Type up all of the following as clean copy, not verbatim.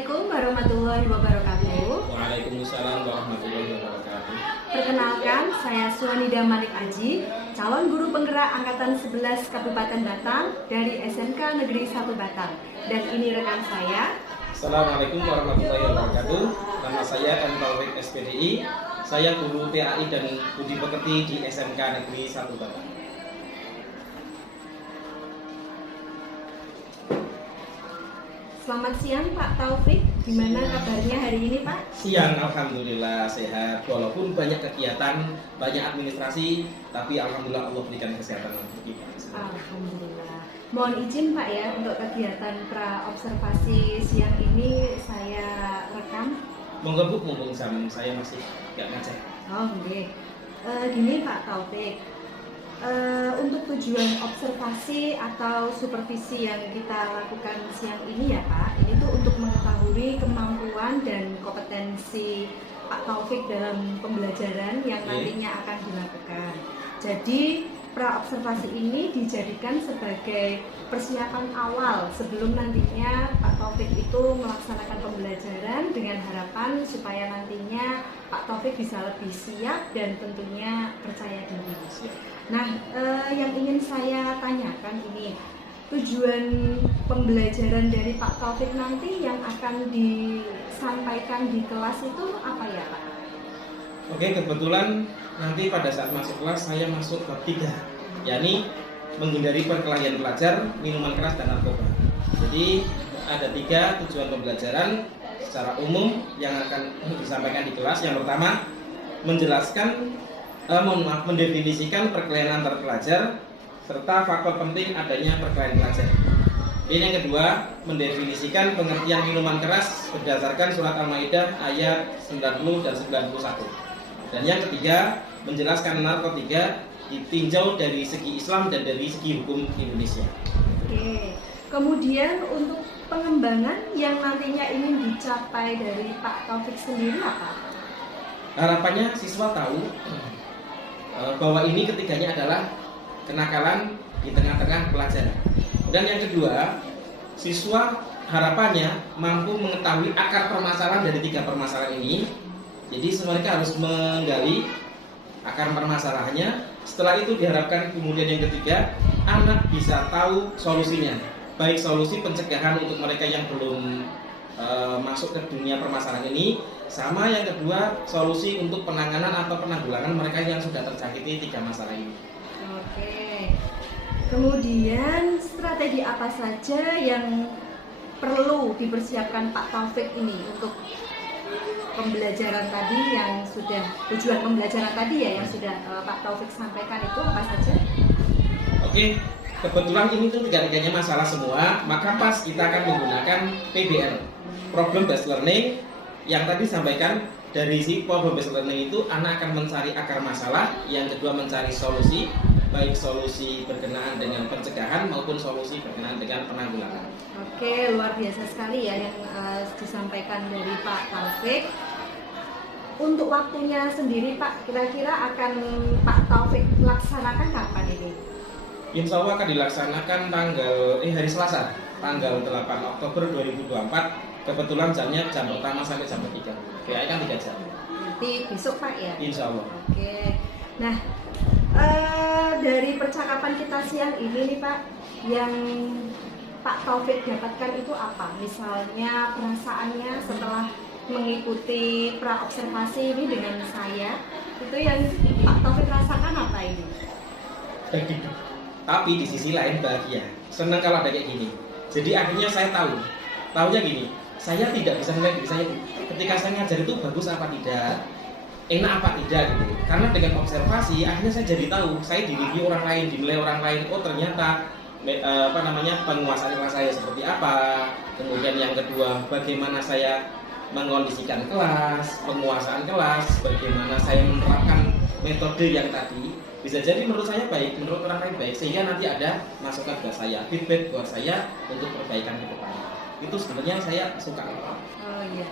Assalamualaikum warahmatullahi wabarakatuh. Waalaikumsalam warahmatullahi wabarakatuh. Perkenalkan, saya Suwanida Malik Aji, calon guru penggerak Angkatan 11 Kabupaten Batang dari SMK Negeri 1 Batang. Dan ini rekan saya. Assalamualaikum warahmatullahi wabarakatuh. Nama saya M. Taufik SPDI. Saya guru TAI dan Budi Pekerti di SMK Negeri 1 Batang. Selamat siang Pak Taufik, gimana kabarnya hari ini Pak? Siang, alhamdulillah sehat. Walaupun banyak kegiatan, banyak administrasi, tapi alhamdulillah Allah berikan kesehatan untuk kita. Alhamdulillah. Mohon izin Pak ya, untuk kegiatan pra observasi siang ini saya rekam. Monggo Bu, mumpung jam saya masih nggak ngecek. Oh, oke. Gini Pak Taufik, untuk tujuan observasi atau supervisi yang kita lakukan siang ini ya Pak, ini tuh untuk mengetahui kemampuan dan kompetensi Pak Taufik dalam pembelajaran yang nantinya akan dilakukan. Jadi pra-observasi ini dijadikan sebagai persiapan awal sebelum nantinya Pak Taufik itu melaksanakan pembelajaran dengan harapan supaya nantinya Pak Taufik bisa lebih siap dan tentunya percaya diri. Nah, yang ingin saya tanyakan ini, tujuan pembelajaran dari Pak Taufik nanti yang akan disampaikan di kelas itu apa ya Pak? Oke, kebetulan nanti pada saat masuk kelas saya masuk bab 3, yakni menghindari perkelahian pelajar, minuman keras dan narkoba. Jadi ada 3 tujuan pembelajaran secara umum yang akan disampaikan di kelas. Yang pertama, mendefinisikan perkelahian antar pelajar serta faktor penting adanya perkelahian pelajar. Ini yang kedua, mendefinisikan pengertian minuman keras berdasarkan surat Al-Maidah ayat 90 dan 91. Dan yang ketiga, menjelaskan narkotika ditinjau dari segi Islam dan dari segi hukum Indonesia. Oke. Kemudian untuk pengembangan yang nantinya ingin dicapai dari Pak Taufik sendiri apa? Harapannya siswa tahu bahwa ini ketiganya adalah kenakalan di tengah-tengah pelajaran. Dan yang kedua, siswa harapannya mampu mengetahui akar permasalahan dari 3 permasalahan ini. Jadi mereka harus menggali akar permasalahannya. Setelah itu diharapkan kemudian yang ketiga, anak bisa tahu solusinya, baik solusi pencegahan untuk mereka yang belum masuk ke dunia permasalahan ini, sama yang kedua solusi untuk penanganan atau penanggulangan mereka yang sudah terjangkiti 3 masalah ini. Oke. Kemudian strategi apa saja yang perlu dipersiapkan Pak Taufik ini untuk pembelajaran tadi yang sudah tujuan pembelajaran tadi ya yang sudah Pak Taufik sampaikan itu apa saja? Oke, kebetulan ini tuh 3-tiganya masalah semua, maka pas kita akan menggunakan PBL, Problem Based Learning, yang tadi sampaikan dari si Problem Based Learning itu anak akan mencari akar masalah, yang kedua mencari solusi, baik solusi berkenaan dengan pencegahan maupun solusi berkenaan dengan penanggulangan. Oke, luar biasa sekali ya yang disampaikan dari Pak Taufik. Untuk waktunya sendiri Pak, kira-kira akan Pak Taufik laksanakan kapan ini? Insya Allah akan dilaksanakan hari Selasa, tanggal 8 Oktober 2024. Kebetulan jamnya jam pertama sampai jam 3. Kira-kira kan 3 jam. Nanti besok Pak ya? Insya Allah. Oke. Nah, dari percakapan kita siang ini nih Pak, yang Pak Taufik dapatkan itu apa? Misalnya perasaannya setelah mengikuti pra-observasi ini dengan saya, itu yang Pak Taufik rasakan apa ini? Tapi di sisi lain bahagia, senang kalau ada kayak gini. Jadi akhirnya saya tahunya gini, saya tidak bisa menilai diri saya ketika saya ngajar itu bagus apa tidak, enak apa tidak gitu. Karena dengan observasi akhirnya saya jadi tahu, saya direview orang lain, dinilai orang lain, oh ternyata penguasaan kelas saya seperti apa. Kemudian yang kedua, bagaimana saya mengkondisikan kelas, penguasaan kelas, bagaimana saya menerapkan metode yang tadi. Bisa jadi menurut saya baik, menurut orang lain baik, sehingga nanti ada masukan buat saya, feedback buat saya untuk perbaikan ke depan. Itu sebenarnya saya suka. Oh iya.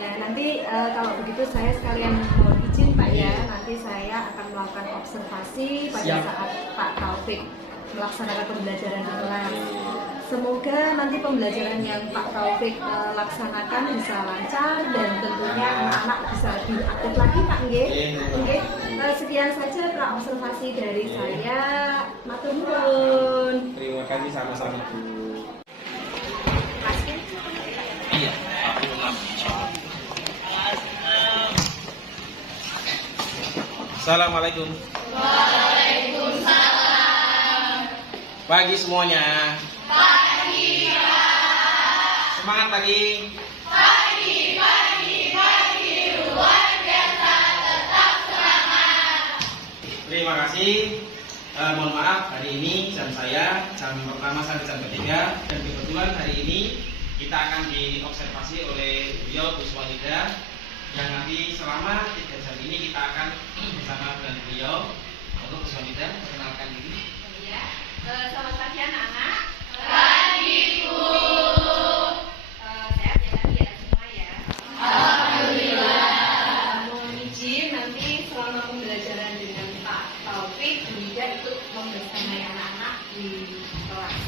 Ya nanti kalau begitu saya sekalian mohon izin Pak ya, nanti saya akan melakukan observasi pada saat Pak Taufik melaksanakan pembelajaran di kelas. Semoga nanti pembelajaran yang Pak Taufik laksanakan bisa lancar dan tentunya anak-anak bisa lebih aktif lagi, Pak nggih. Nggih. Sekian saja observasi dari saya. Matur nuwun. Terima kasih sama-sama Bu. Iya. Assalamualaikum. Waalaikumsalam. Pagi semuanya. Pagi. Semangat pagi. Pagi. Luar biasa, tetap semangat. Terima kasih. Mohon maaf hari ini jam pertama sampai jam ketiga, dan kebetulan hari ini kita akan diobservasi oleh beliau Bu Swalida, yang nanti selama 3 jam ini kita akan bersama dengan beliau. Untuk Bu Swalida, perkenalkan diri. Iya, selamat pagi anak-anak. Pagi Bu. Sehat ya tadi ya semua ya. Alhamdulillah. Mohon izin nanti selama pembelajaran dengan Pak Taufik, Bunda ikut membersamai anak-anak di kelas.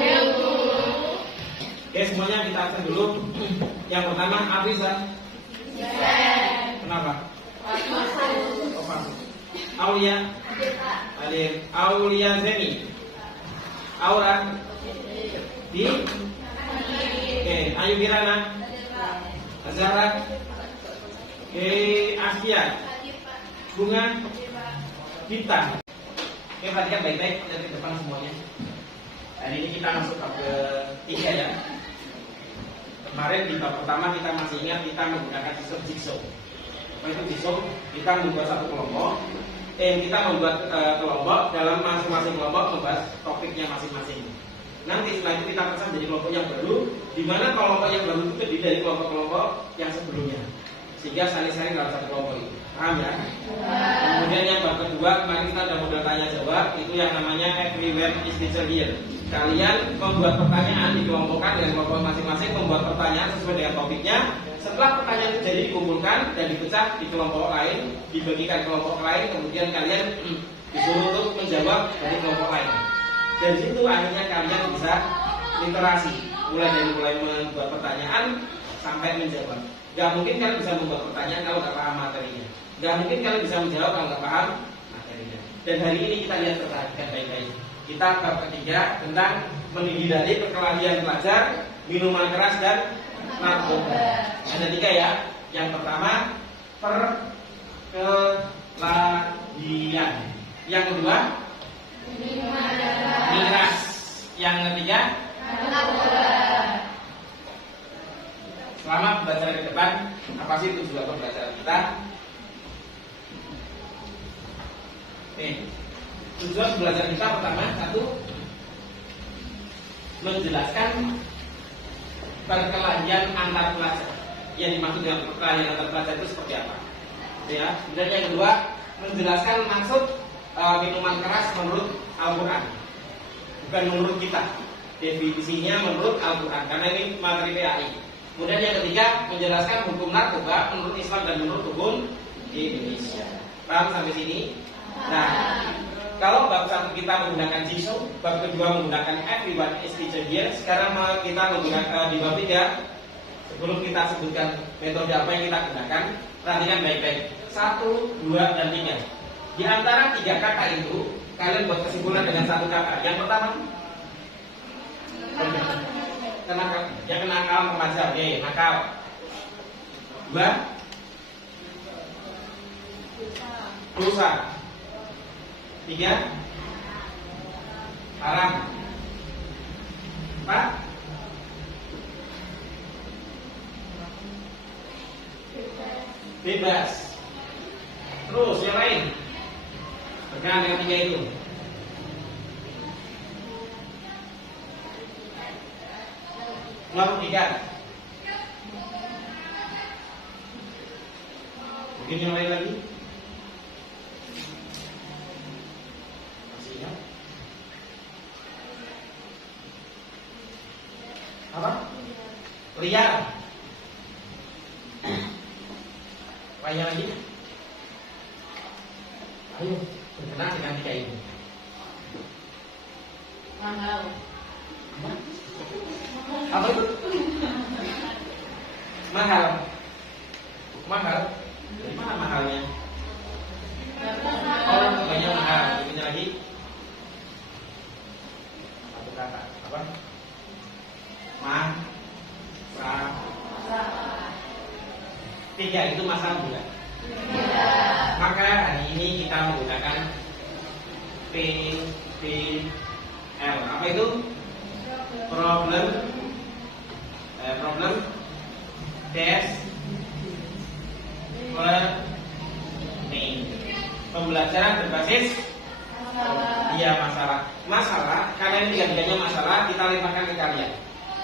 Ya Bu. Oke, semuanya kita absen dulu. Yang pertama, Afrisa. Kenapa? Aulia. Hadir. Aulia Zeni. Aura. Di. Oke, Ayu Kirana. Azara. Oke, Asia. Bunga. Bintang. Oke, perhatikan baik-baik dari depan semuanya. Hari ini kita masuk bab ke-3 ya. Kemarin di bab pertama kita masih ingat kita menggunakan sistem jigsaw. Apa itu jigsaw? Kita membuat satu kelompok. Kita membuat kelompok, dalam masing-masing kelompok membahas topiknya masing-masing. Nanti setelah itu kita pecah menjadi kelompok yang baru, di mana kelompok yang baru itu terdiri dari kelompok-kelompok yang sebelumnya, sehingga saling-saling dalam satu kelompok itu. Paham ya? Kemudian yang bab kedua, kemarin kita ada model tanya jawab, itu yang namanya everywhere is teacher here. Kalian membuat pertanyaan, dikelompokkan dengan kelompok masing-masing, membuat pertanyaan sesuai dengan topiknya. Setelah pertanyaan itu jadi dikumpulkan dan dipecah di kelompok lain, dibagikan kelompok lain, kemudian kalian disuruh untuk menjawab dari kelompok lain. Dari situ akhirnya kalian bisa literasi, mulai membuat pertanyaan sampai menjawab. Gak mungkin kalian bisa membuat pertanyaan kalau nggak paham materinya. Gak mungkin kalian bisa menjawab kalau nggak paham materinya. Dan hari ini kita lihat, perhatikan baik-baik. Kita bab ketiga tentang menghindari perkelahian pelajar, minuman keras dan narkoba. Ada 3 ya. Yang pertama, perkelahian. Yang kedua, minuman keras. Yang ketiga, narkoba. Selama pembelajaran ke depan, apa sih tujuan pembelajaran kita? Tujuan pembelajaran kita pertama, 1, menjelaskan perkelahian antar pelajar. Yang dimaksud dengan perkelahian antar pelajar itu seperti apa? Ya. Dan yang kedua, menjelaskan maksud minuman keras menurut Al-Quran, bukan menurut kita. Definisinya menurut Al-Quran, karena ini materi PAI. Kemudian yang ketiga, menjelaskan hukum narkoba menurut Islam dan menurut hukum di Indonesia. Paham sampai sini? Nah, kalau bab 1 kita menggunakan jigsaw, bab kedua menggunakan everyone is teacher here. Sekarang kita menggunakan di bab 3. Sebelum kita sebutkan metode apa yang kita gunakan, perhatikan baik-baik. 1, 2, dan 3. Di antara 3 kata itu, kalian buat kesimpulan dengan 1 kata. Yang pertama, kenakal remaja. Oke, nakal. 2, dosa. 3, haram. 4, bebas. Terus yang lain berkenaan dengan 3 itu. Merugikan. Mungkin yang lain lagi? Masih ingat? Apa? Liar. Apa yang lagi? Ayo, berkenaan dengan 3 ini. Mahal. Apa itu? Mahal. Mahal. Dari mana mahalnya? Oh, banyak mahal. Ini lagi. Satu kata. Apa? Tiga itu masalah bukan? Maka hari ini kita menggunakan PPL. Apa itu? Problem Desk Learning. Pembelajaran berbasis masalah. Kalian tiga-tiganya masalah, kita lemparkan ke kalian.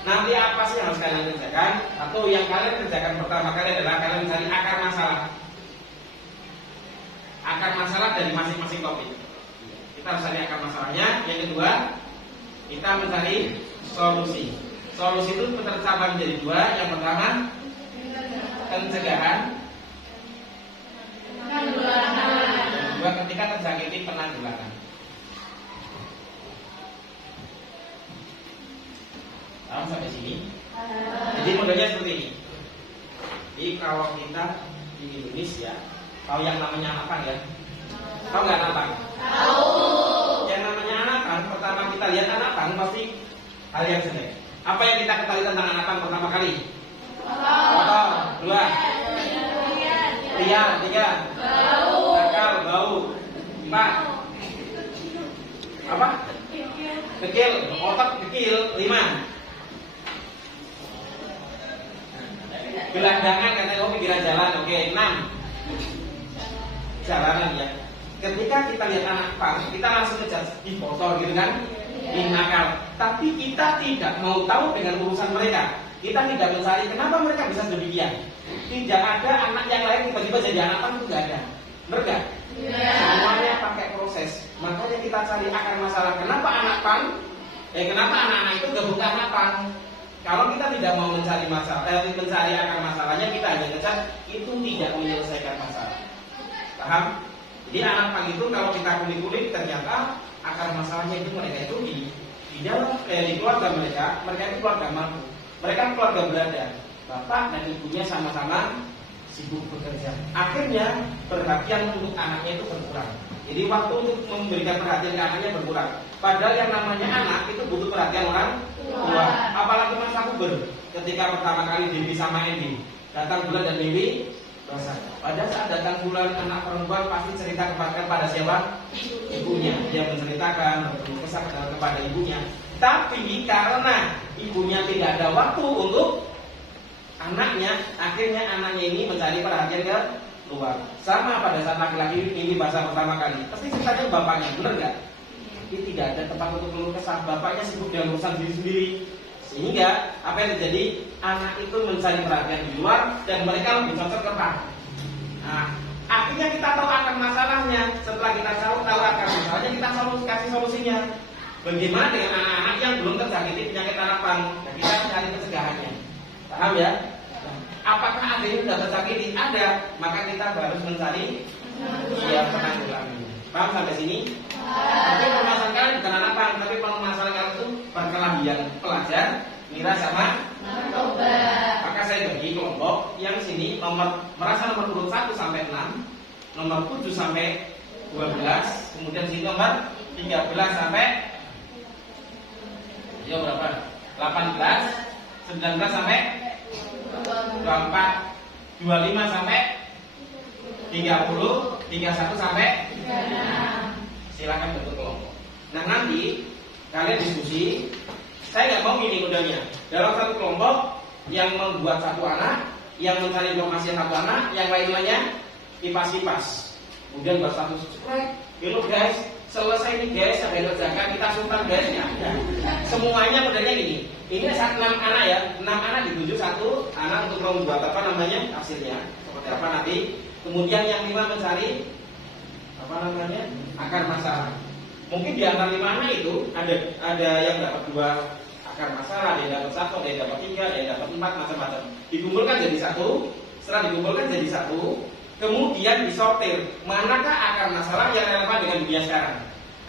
Nanti apa sih yang harus kalian kerjakan? Atau yang kalian kerjakan pertama kali adalah kalian mencari akar masalah. Akar masalah dari masing-masing topik. Kita harus cari akar masalahnya. Yang kedua, kita mencari solusi. Solusi itu tercabang menjadi dua. Yang pertama, pencegahan. Yang kedua, ketika terjangkiti penanggulangan. Paham sampai sini? Jadi modelnya seperti ini. Jadi kalau kita di Indonesia, tahu yang namanya anakan ya? Tahu nggak anakan? Tahu. Yang namanya anakan, pertama kita lihat anakan pasti hal yang jelek. Apa yang kita ketahui tentang anakan pertama kali? Kotor. Dua. Liar. Tiga. Nakal. Bau. Empat. Apa? Kecil. Otak kecil. Lima. Gelandangan katanya, oh pikiran jalan. Oke. 6. Jalanan ya. Ketika kita lihat anak pang, kita langsung ngejudge di kotor gitu kan, di nakal. Tapi kita tidak mau tahu dengan urusan mereka. Kita tidak mencari kenapa mereka bisa demikian. Tidak ada anak yang lain tiba-tiba jadi anak pang, itu nggak ada. Benar nggak? Semuanya pakai proses. Makanya kita cari akar masalah. Kenapa anak pang? Kenapa anak-anak itu gabung anak pang? Kalau kita tidak mau mencari mencari akar masalahnya, kita hanya ngecat, itu tidak menyelesaikan masalah. Paham? Jadi anak pang itu kalau kita kulik-kulik ternyata akar masalahnya itu mereka itu di dalam di keluarga mereka itu keluarga mampu. Mereka keluarga berada. Bapak dan ibunya sama-sama sibuk bekerja. Akhirnya perhatian untuk anaknya itu berkurang. Jadi waktu untuk memberikan perhatian ke anaknya berkurang. Padahal yang namanya anak itu butuh perhatian orang tua. Apalagi masa puber. Ketika pertama kali Dewi sama Endi datang bulan dan Dewi basah. Pada saat datang bulan anak perempuan pasti cerita kepada siapa? Ibunya. Dia menceritakan berkeluh kesah kepada ibunya. Tapi karena ibunya tidak ada waktu untuk anaknya, akhirnya anaknya ini mencari perhatian ke luar. Sama pada saat laki-laki ini bahasa pertama kali, pasti ceritanya bapaknya, benar nggak? Tapi tidak ada tempat untuk keluh kesah. Bapaknya sibuk dengan urusan diri sendiri. Sehingga apa yang terjadi? Anak itu mencari perhatian di luar dan mereka lebih cocok ke depan. Nah, akhirnya kita tahu akar masalahnya. Setelah kita tahu akar masalahnya, kita kasih solusinya. Bagaimana dengan anak-anak yang belum terjangkiti penyakit anak pang? Dan kita cari pencegahannya. Paham ya? Apakah ada yang sudah terjangkiti? Ada. Maka kita harus mencari penanggulangannya. Paham sampai sini? Tapi permasalahan kalian bukan anak pang, tapi permasalahan kalian itu perkelahian pelajar, mira sama narkoba. Maka saya bagi kelompok yang sini merasa nomor urut 1 sampai 6, nomor 7 sampai 12, kemudian sini nomor 13 sampai berapa? 18, 19 sampai 24, 25 sampai 30, 31 sampai 36. Silakan bentuk kelompok. Nah nanti kalian diskusi. Saya nggak mau ini modelnya. Dalam satu kelompok yang membuat satu anak, yang mencari informasi satu anak, yang lain-lainnya kipas-kipas. Kemudian buat satu subscribe. Hello guys, selesai ini guys, sampai kerjakan kita sultan guys. Ya. Semuanya modelnya gini. Ini 6 anak ya, 6 anak ditunjuk satu anak untuk membuat apa namanya hasilnya. Seperti apa nanti. Kemudian yang 5 mencari akar masalah. Mungkin di antara 5 anak itu ada yang dapat 2 akar masalah, ada yang dapat 1, ada yang dapat 3, ada yang dapat 4, macam-macam. Dikumpulkan jadi 1. Setelah dikumpulkan jadi 1, kemudian disortir manakah akar masalah yang relevan dengan dunia sekarang.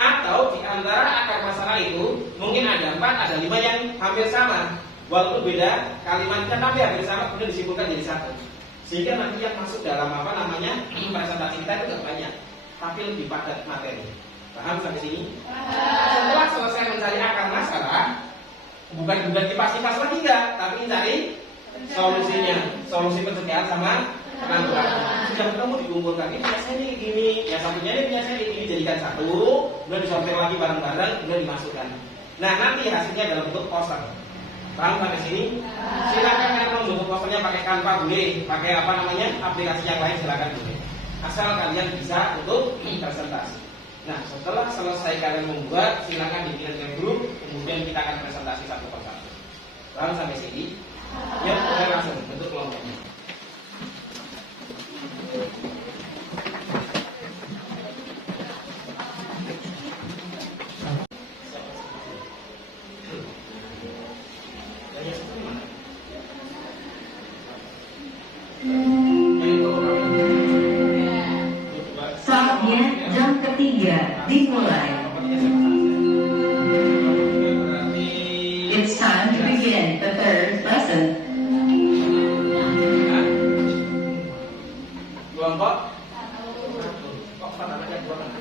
Atau di antara akar masalah masalah itu mungkin ada 4, ada 5 yang hampir sama, walaupun beda kalimatnya tapi hampir sama, kemudian disimpulkan jadi satu. Sehingga nanti yang masuk dalam presentasi kita itu nggak banyak, tapi lebih padat materi. Paham sampai sini? Setelah selesai mencari akar masalah, bukan kipas-kipas lagi enggak, tapi cari solusinya, solusi pencegahan sama penanggulangan. Sudah ketemu dikumpulkan, ini biasanya ini gini, ya satunya ini biasanya ini dijadikan satu, kemudian disortir lagi bareng-bareng, kemudian dimasukkan. Nah nanti hasilnya dalam bentuk poster. Paham sampai sini? Silakan kalian mau bentuk posternya pakai Canva boleh, pakai aplikasi yang lain silakan boleh. Asal kalian bisa untuk presentasi. Nah setelah selesai kalian membuat, silakan dikirim ke grup, kemudian kita akan presentasi satu persatu. Paham sampai sini? Ya, mulai langsung bentuk kelompoknya. Saatnya jam ketiga dimulai. It's time to begin the third lesson. Kelompok kok namanya dua kan?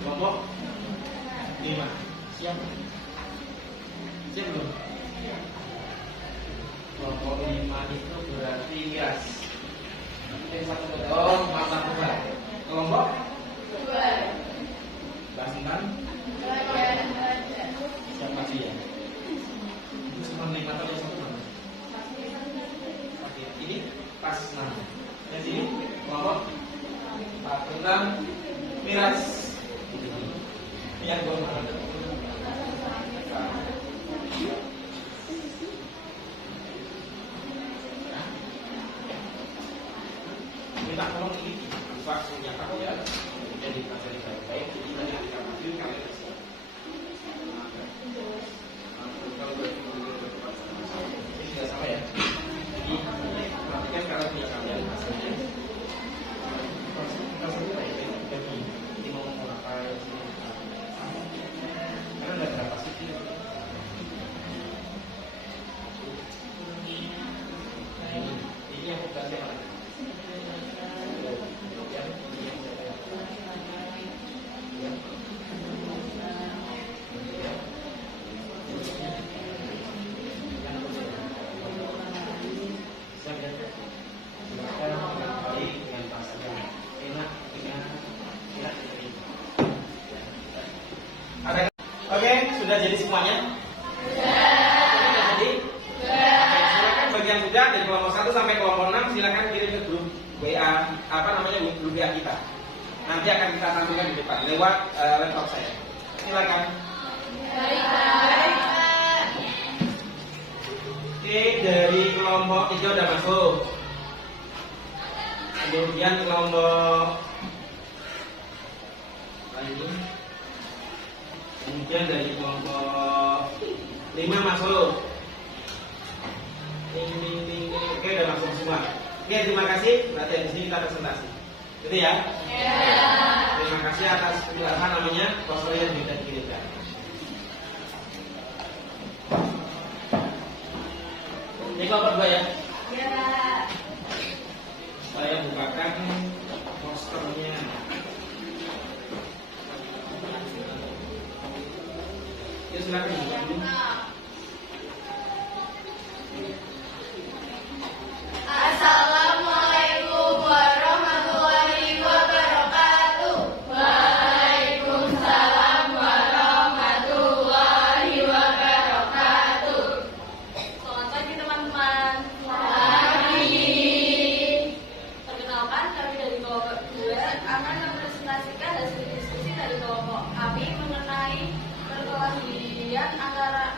Kelompok 5 siap? Siap belum? Kelompok 5 itu berarti miras. Ini satu dong, mata buka. Kelompok 2 Basintan? Siapa sih ya? Itu cuma 5 atau 1 ini pas 6. Di sini kelompok 46 miras. Yang gue mau minta tolong ini vaksinnya kamu ya, jadi pasien baik. Jadi nanti kita ambil kalian ini sudah sama ya. Jadi perhatikan kalau punya kalian hasilnya. Ini mau apa? Karena ada berapa sih? Nah ini yang bukannya mana? Oke, sudah jadi semuanya? Sudah jadi? Silakan bagian sudah dari kelompok 1 sampai kelompok 6 silakan kirim ke grup WA, grup WA kita. Nanti akan kita tampilkan di depan lewat laptop saya. Silakan. Oke, dari kelompok 3 udah masuk. Kemudian kelompok ini. Kemudian dari kelompok 5 masuk. Oke, udah masuk semua. Oke, terima kasih. Berarti di sini kita presentasi. Gitu ya? Terima kasih atas poster yang sudah dikirimkan. Ini kelompok 2 ya? Saya bukakan posternya. Ya silakan. Assalamualaikum warahmatullahi wabarakatuh. Waalaikumsalam warahmatullahi wabarakatuh. Selamat pagi teman-teman. Pagi. Perkenalkan, kami dari kelompok 2 akan mempresentasikan hasil diskusi dari kelompok kami mengenai perkelahian antara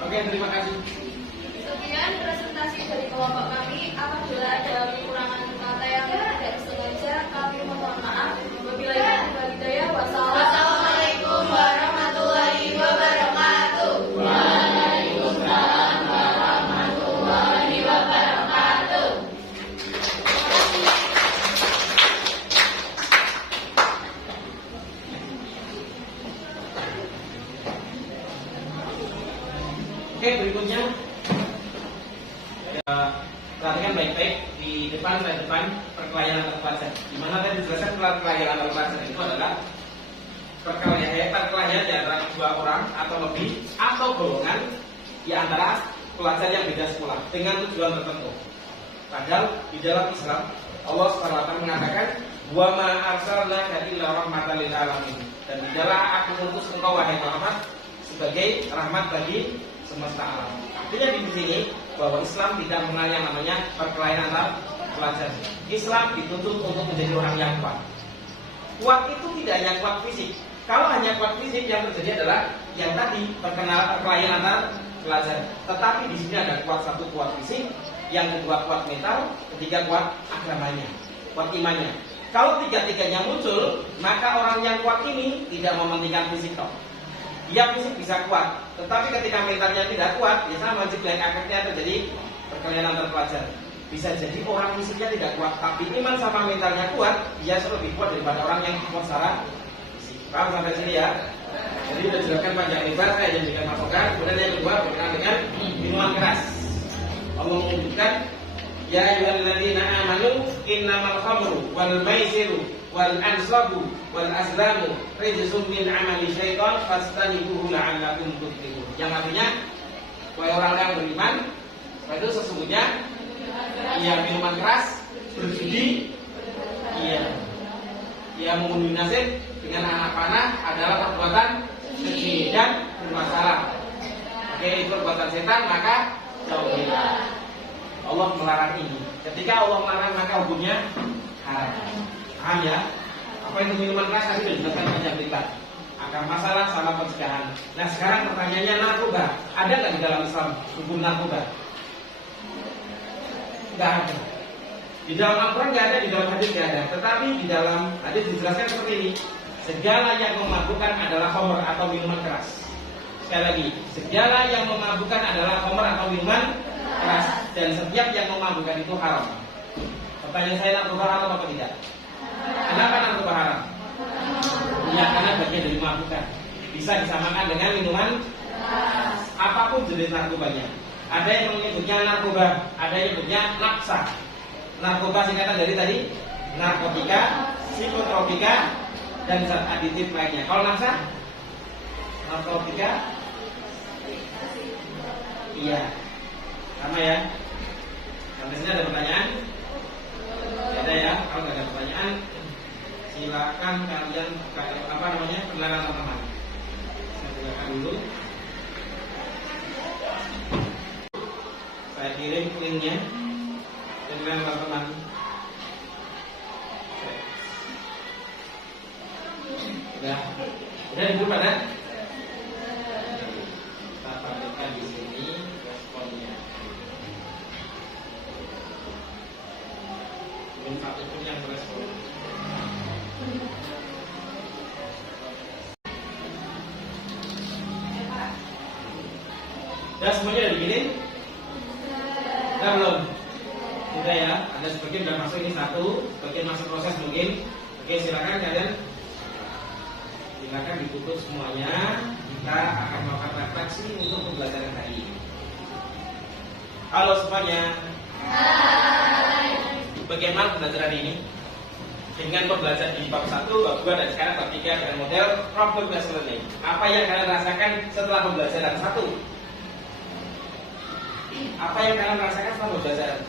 Oke, terima kasih. Sekian presentasi dari kelompok kami. Apabila ada kekurangan kata yang tidak sengaja, kami mohon maaf. Wabillahi taufiq wal hidayah. Wassalamualaikum warahmatullahi wabarakatuh. Waalaikumsalam warahmatullahi wabarakatuh. Oke, berikutnya perhatikan baik-baik di depan perkelahian antar pelajar. Di mana tadi dijelaskan perkelahian antar pelajar itu adalah perkelahian di antara dua orang atau lebih atau golongan di antara pelajar yang beda sekolah dengan tujuan tertentu. Padahal di dalam Islam Allah SWT mengatakan wa ma arsalnaka illa rahmatan lil alamin, dan tidaklah aku mengutus engkau wahai Muhammad sebagai rahmat bagi semesta alam. Artinya di sini bahwa Islam tidak mengenal yang namanya perkelahian antar pelajar. Islam dituntut untuk menjadi orang yang kuat. Kuat itu tidak hanya kuat fisik. Kalau hanya kuat fisik, yang terjadi adalah yang tadi perkelahian antar pelajar. Tetapi di sini ada kuat satu, kuat fisik, yang kedua kuat mental, ketiga kuat agamanya, kuat imannya. Kalau tiga-tiganya muncul, maka orang yang kuat ini tidak mementingkan fisik toh. Dia fisik bisa kuat, tetapi ketika mentalnya tidak kuat, biasanya wajib black efeknya terjadi perkelahian antar pelajar. Bisa jadi orang fisiknya tidak kuat, tapi iman sama mentalnya kuat, dia lebih kuat daripada orang yang kuat secara fisik. Paham sampai sini ya? Jadi sudah jelaskan panjang lebar, saya janjikan masukan. Kemudian yang kedua berkenaan dengan minuman keras. Allah menyebutkan, ya ayyuhalladzina amanu innamal khamru wal maisiru wal ansabu wal azlamu rijsun min amali syaitan fastanibuhu la'allakum tuflihun. Yang artinya, wahai orang yang beriman, itu sesungguhnya minuman keras, berjudi, mengundi nasib dengan anak panah adalah perbuatan keji dan bermasalah. Oke, itu perbuatan setan, maka jauhilah. Allah melarang ini. Ketika Allah melarang, maka hukumnya haram. Paham ya? Apa itu minuman keras? Tadi sudah dijelaskan panjang lebar. Akan masalah sama pencegahan. Nah, sekarang pertanyaannya, narkoba ada nggak di dalam Islam hukum narkoba? Nggak ada. Di dalam Al-Quran nggak ada, di dalam hadis nggak ada. Tetapi di dalam hadis dijelaskan seperti ini: segala yang memabukkan adalah khamr atau minuman keras. Sekali lagi, segala yang memabukkan adalah khamr atau minuman keras, dan setiap yang memabukkan itu haram. Pertanyaan saya, narkoba haram atau tidak? Kenapa narkoba haram? Ya, karena bagian dari memabukkan. Bisa disamakan dengan minuman apapun jenis narkobanya. Ada yang menyebutnya narkoba, ada yang menyebutnya naksa. Narkoba singkatan dari tadi narkotika, psikotropika, dan zat aditif lainnya. Kalau naksa, narkotika, iya, sama ya. Sampai sini ada pertanyaan? Ada ya. Kalau nggak ada pertanyaan, silakan kalian penilaian teman-teman. Saya silakan dulu. Saya kirim linknya dengan teman-teman. Udah ibu pada? Kita perhatikan di sini responnya. Belum satu pun yang merespon. Udah semuanya udah dikirim? Udah belum? Udah ya, ada sebagian udah masuk, ini satu, sebagian masuk proses mungkin. Oke, silakan kalian, silakan ditutup semuanya. Kita akan melakukan refleksi untuk pembelajaran hari ini. Halo semuanya. Hai. Bagaimana pembelajaran ini? Dengan pembelajaran di bab 1, bab 2, dan sekarang bab 3 dengan model problem based learning. Apa yang kalian rasakan setelah pembelajaran 1? Apa yang kalian rasakan setelah pembelajaran?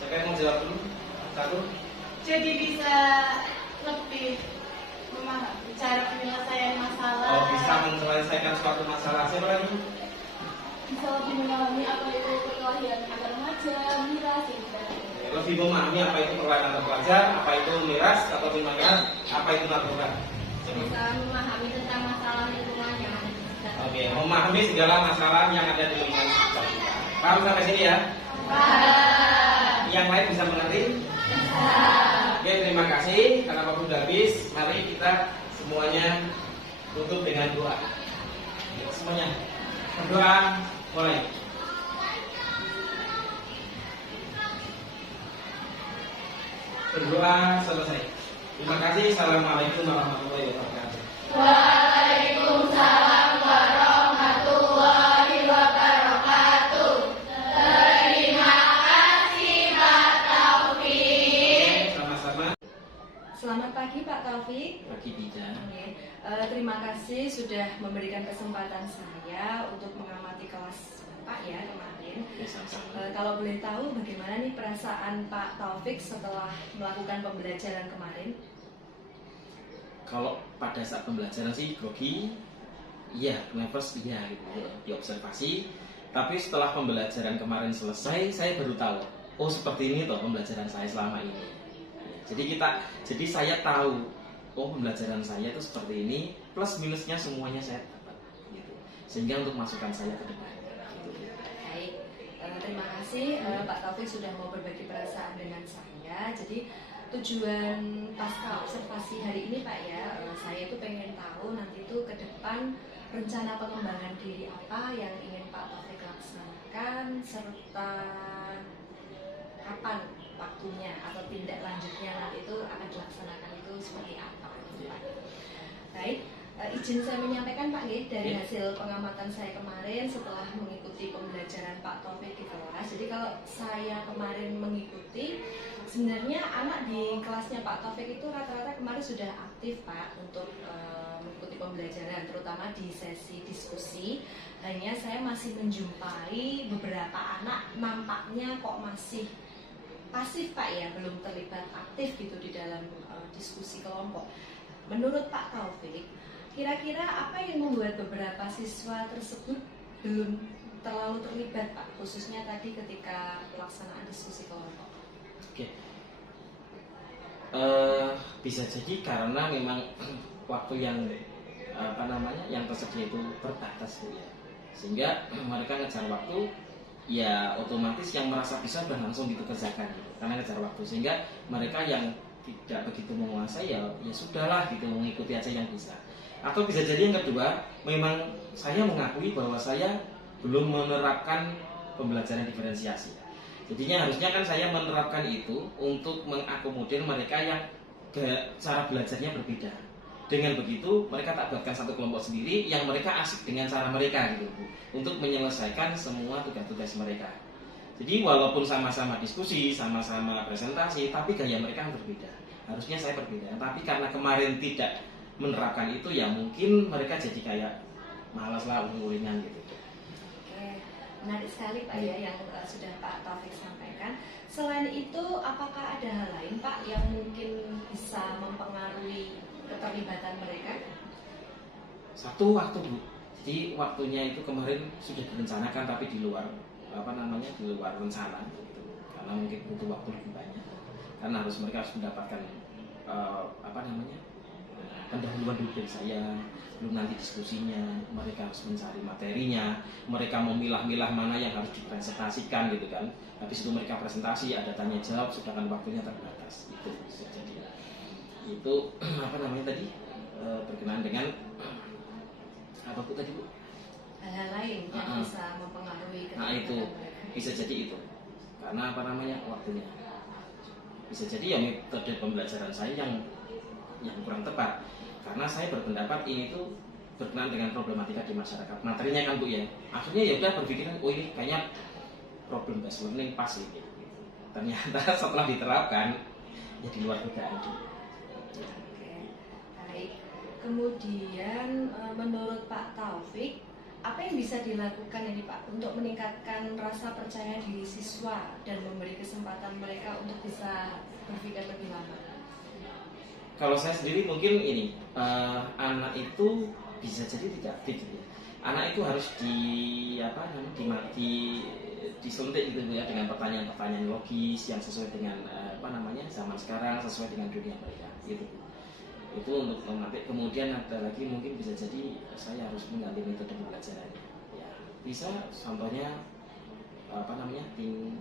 Siapa yang mau jawab dulu? 1. Jadi bisa lebih memahami cara penyelesaian masalah. Oh, bisa menyelesaikan suatu masalah. Siapa lagi? Bisa lebih memahami apa itu perkelahian antar remaja, miras, gitu. Lebih memahami apa itu perkelahian antar pelajar, apa itu miras atau minuman keras, apa itu narkoba. Bisa memahami tentang masalah lingkungan yang ada di sekitar. Oke, Oke, memahami segala masalah yang ada di lingkungan sekitar kita. Paham sampai sini ya? Yang lain bisa mengerti? Oke, terima kasih karena waktu sudah habis. Mari kita semuanya tutup dengan doa. Semuanya berdoa, mulai. Berdoa selesai. Terima kasih. Assalamualaikum warahmatullahi wabarakatuh. Waalaikumsalam warahmatullahi wabarakatuh. Terima kasih Pak Taufik. Sama-sama. Selamat pagi Pak Taufik. Bagi Bija. Oke, terima kasih sudah memberikan kesempatan saya untuk mengamati kelas Bapak ya kemarin. Sama-sama. Kalau boleh tahu bagaimana nih perasaan Pak Taufik setelah melakukan pembelajaran kemarin? Kalau pada saat pembelajaran sih grogi, iya, nervous iya gitu, diobservasi. Tapi setelah pembelajaran kemarin selesai, saya baru tahu, oh seperti ini toh pembelajaran saya selama ini. Jadi saya tahu, oh pembelajaran saya itu seperti ini, plus minusnya semuanya saya dapat, gitu. Sehingga untuk masukan saya ke depan. Gitu. Baik, terima kasih Pak Taufik sudah mau berbagi perasaan dengan saya. Jadi tujuan pasca observasi hari ini Pak ya, saya itu pengen tahu nanti itu ke depan rencana pengembangan diri apa yang ingin Pak Taufik laksanakan, serta kapan waktunya atau tindak lanjutnya nanti itu akan dilaksanakan itu seperti apa gitu, Pak. Baik, izin saya menyampaikan Pak Nggih, dari hasil pengamatan saya kemarin setelah mengikuti pembelajaran Pak Taufik di kelas. Jadi kalau saya kemarin mengikuti, sebenarnya anak di kelasnya Pak Taufik itu rata-rata kemarin sudah aktif Pak untuk mengikuti pembelajaran, terutama di sesi diskusi. Hanya saya masih menjumpai beberapa anak nampaknya kok masih pasif Pak ya, belum terlibat aktif gitu di dalam diskusi kelompok. Menurut Pak Taufik, kira-kira apa yang membuat beberapa siswa tersebut belum terlalu terlibat Pak, khususnya tadi ketika pelaksanaan diskusi kelompok? Oke. Bisa jadi karena memang waktu yang yang tersedia itu terbatas Bu ya. Sehingga mereka ngejar waktu, ya otomatis yang merasa bisa sudah langsung dikerjakan gitu, karena ngejar waktu. Sehingga mereka yang tidak begitu menguasai ya sudahlah gitu, mengikuti aja yang bisa. Atau bisa jadi yang kedua, memang saya mengakui bahwa saya belum menerapkan pembelajaran diferensiasi. Jadinya harusnya kan saya menerapkan itu untuk mengakomodir mereka yang cara belajarnya berbeda. Dengan begitu mereka tak buatkan satu kelompok sendiri yang mereka asik dengan cara mereka gitu Bu, untuk menyelesaikan semua tugas-tugas mereka. Jadi walaupun sama-sama diskusi, sama-sama presentasi, tapi gaya mereka berbeda. Harusnya saya berbeda, tapi karena kemarin tidak menerapkan itu ya mungkin mereka jadi kayak malas lah, uling-ulingan gitu. Oke, menarik sekali Pak ya yang sudah Pak Taufik sampaikan. Selain itu, apakah ada hal lain Pak yang mungkin bisa mempengaruhi keterlibatan mereka? Satu waktu Bu, jadi waktunya itu kemarin sudah direncanakan tapi di luar di luar rencana gitu. Karena mungkin butuh waktu lebih banyak, karena mereka harus mendapatkan pendahuluan dulu dari saya, belum nanti diskusinya, mereka harus mencari materinya, mereka memilah-milah mana yang harus dipresentasikan gitu kan. Habis itu mereka presentasi, ada tanya jawab, sedangkan waktunya terbatas. Itu bisa jadi. Itu berkenaan dengan apa Bu tadi Bu? Hal-hal lain yang bisa mempengaruhi Nah itu mereka. bisa jadi itu, karena waktunya. Bisa jadi ya metode pembelajaran saya yang kurang tepat. Karena saya berpendapat ini tuh berkenaan dengan problematika di masyarakat. Materinya kan Bu ya. Akhirnya ya udah berpikiran, oh ini kayaknya problem based learning pas gitu. Ternyata setelah diterapkan ya di luar dugaan itu. Oke, baik. Kemudian menurut Pak Taufik, apa yang bisa dilakukan ini Pak untuk meningkatkan rasa percaya diri siswa dan memberi kesempatan mereka untuk bisa berpikir lebih lama? Kalau saya sendiri mungkin ini anak itu bisa jadi tidak aktif ya. Anak itu harus disuntik gitu ya, dengan pertanyaan-pertanyaan logis yang sesuai dengan zaman sekarang, sesuai dengan dunia mereka gitu. itu untuk memantik. Kemudian ada lagi mungkin bisa jadi saya harus mengganti metode pembelajaran ya, bisa contohnya tim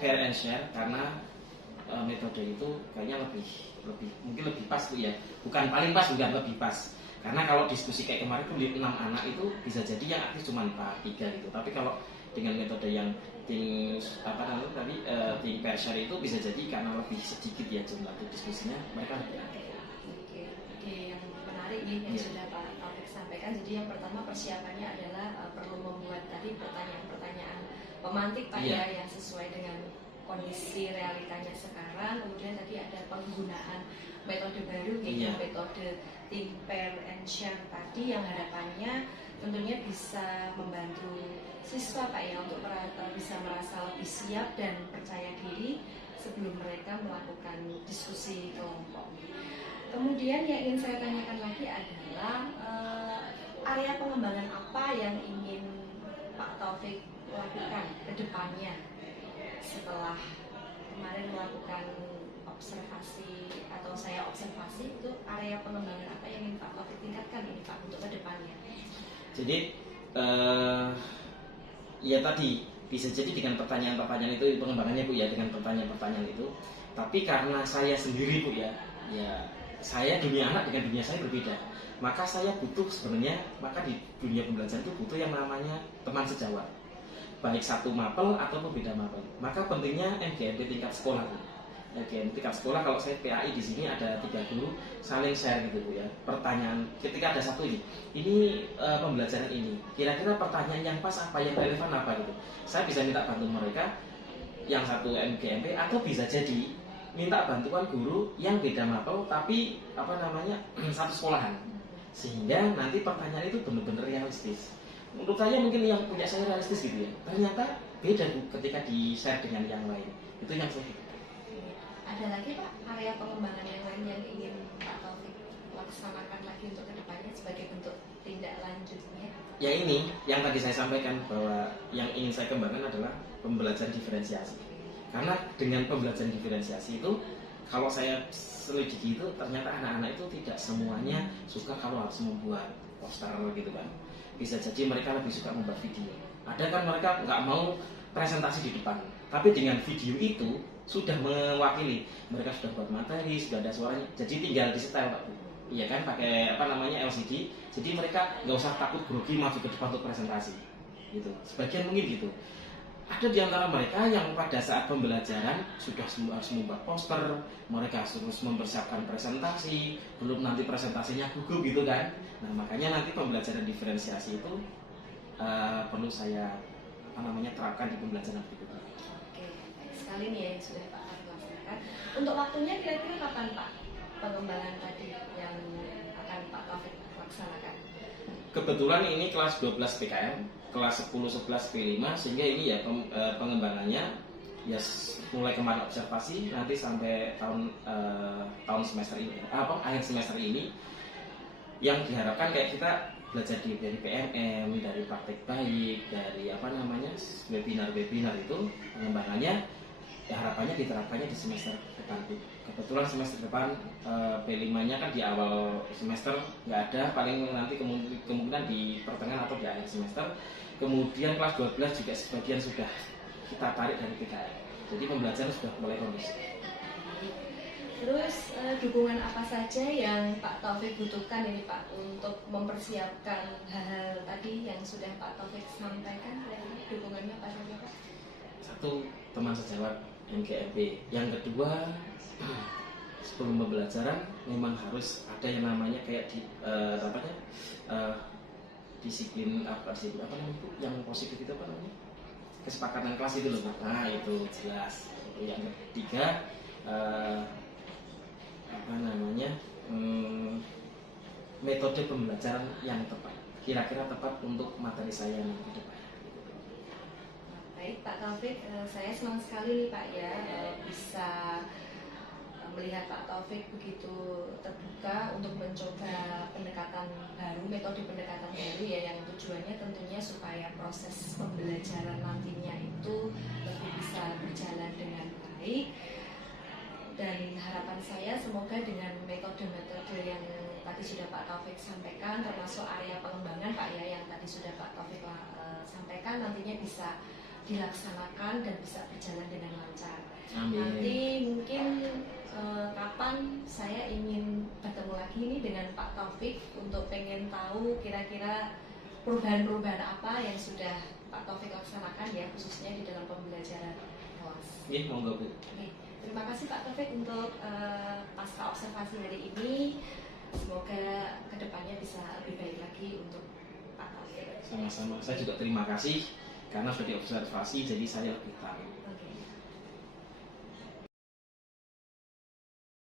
pair and share, karena metode itu kayaknya mungkin lebih pas tuh ya, bukan paling pas, bukan lebih pas. Karena kalau diskusi kayak kemarin tuh 6 anak itu bisa jadi yang aktif cuma 3 gitu. Tapi kalau dengan metode yang tim pair share itu bisa jadi karena lebih sedikit ya jumlah diskusinya, mereka lebih aktif. Oke, yang menarik nih yang sudah Pak Taufik sampaikan. Jadi yang pertama persiapannya adalah perlu membuat tadi pertanyaan-pertanyaan pemantik Pak ya, yang sesuai dengan kondisi realitanya sekarang. Kemudian tadi ada penggunaan metode baru yaitu metode tim pair and share tadi, yang harapannya tentunya bisa membantu siswa Pak ya untuk bisa merasa lebih siap dan percaya diri sebelum mereka melakukan diskusi kelompok. Kemudian yang ingin saya tanyakan lagi adalah area pengembangan apa yang ingin Pak Taufik lakukan ke depannya setelah kemarin melakukan observasi, atau saya observasi, itu area pengembangan apa yang ingin Pak Taufik tingkatkan ini Pak untuk ke depannya? Jadi ya tadi bisa jadi dengan pertanyaan-pertanyaan itu pengembangannya Bu ya, dengan pertanyaan-pertanyaan itu. Tapi karena saya sendiri Bu ya saya dunia anak dengan dunia saya berbeda. Maka saya butuh sebenarnya, maka di dunia pembelajaran itu butuh yang namanya teman sejawat, baik satu mapel atau beda mapel. Maka pentingnya MGMP tingkat sekolah Bu. MGMP tingkat sekolah, kalau saya PAI di sini ada 3 guru saling share gitu Bu ya. Pertanyaan ketika ada satu ini pembelajaran ini, kira-kira pertanyaan yang pas apa, yang relevan apa gitu. Saya bisa minta bantu mereka yang satu MGMP, atau bisa jadi minta bantuan guru yang beda mapel tapi satu sekolahan, sehingga nanti pertanyaan itu benar-benar realistis. Menurut saya mungkin yang punya saya realistis gitu ya, ternyata beda Bu ketika di share dengan yang lain. Itu yang saya pikir. Ada lagi Pak area pengembangan yang lain yang ingin Pak Taufik laksanakan lagi untuk kedepannya sebagai bentuk tindak lanjutnya? Ya ini yang tadi saya sampaikan, bahwa yang ingin saya kembangkan adalah pembelajaran diferensiasi. Karena dengan pembelajaran diferensiasi itu, kalau saya selidiki itu, ternyata anak-anak itu tidak semuanya suka kalau harus membuat poster gitu kan. Bisa jadi mereka lebih suka membuat video. Ada kan mereka nggak mau presentasi di depan, tapi dengan video itu sudah mewakili. Mereka sudah buat materi, sudah ada suaranya, jadi tinggal di setel Pak Bu. Iya kan, pakai LCD. Jadi mereka nggak usah takut grogi maju ke depan untuk presentasi. Gitu. Sebagian mungkin gitu. Ada di antara mereka yang pada saat pembelajaran sudah harus membuat poster, mereka harus mempersiapkan presentasi, belum nanti presentasinya gugup gitu kan. Nah makanya nanti pembelajaran diferensiasi itu perlu saya terapkan di pembelajaran berikutnya. Oke, baik sekali nih yang sudah Pak Taufik laksanakan. Untuk waktunya kira-kira kapan Pak pengembangan tadi yang akan Pak Taufik laksanakan? Kebetulan ini kelas 12 PKM, kelas 10-11 P5, sehingga ini ya pengembangannya ya mulai kemarin observasi nanti sampai tahun semester ini, akhir semester ini, yang diharapkan kayak kita belajar dari PMM, dari praktek baik, dari webinar-webinar itu, pengembangannya ya harapannya diterapkannya di semester depan. Kebetulan semester depan P5-nya kan di awal semester nggak ada, paling nanti kemungkinan di pertengahan atau di akhir semester. Kemudian kelas 12 juga sebagian sudah kita tarik dari PKM, jadi pembelajaran sudah mulai kondusif. Terus dukungan apa saja yang Pak Taufik butuhkan ini Pak untuk mempersiapkan hal-hal tadi yang sudah Pak Taufik sampaikan? Dukungannya apa saja Pak? Satu, teman sejawat MGMP. Yang kedua, sebelum pembelajaran memang harus ada yang namanya kayak disiplin yang positif itu apa namanya? Kesepakatan kelas itu loh. Nah itu jelas. Yang ketiga, metode pembelajaran yang tepat, kira-kira tepat untuk materi saya yang ke depan. Baik Pak Taufik, saya senang sekali nih Pak ya bisa melihat Pak Taufik begitu terbuka untuk mencoba pendekatan baru, metode pendekatan baru ya, yang tujuannya tentunya supaya proses pembelajaran nantinya itu lebih bisa berjalan dengan baik. baik. Dan harapan saya semoga dengan metode-metode yang tadi sudah Pak Taufik sampaikan, termasuk area pengembangan Pak ya yang tadi sudah Pak Taufik sampaikan, nantinya bisa dilaksanakan dan bisa berjalan dengan lancar. Amin. Nanti mungkin kapan saya ingin bertemu lagi nih dengan Pak Taufik untuk pengen tahu kira-kira perubahan-perubahan apa yang sudah Pak Taufik laksanakan ya, khususnya di dalam pembelajaran kelas. Iya, monggo Bu. Oke, terima kasih Pak Taufik untuk pasca observasi hari ini. Semoga kedepannya bisa lebih baik lagi untuk Pak Taufik. Sama-sama, saya juga terima kasih karena sudah diobservasi, jadi saya lebih tahu.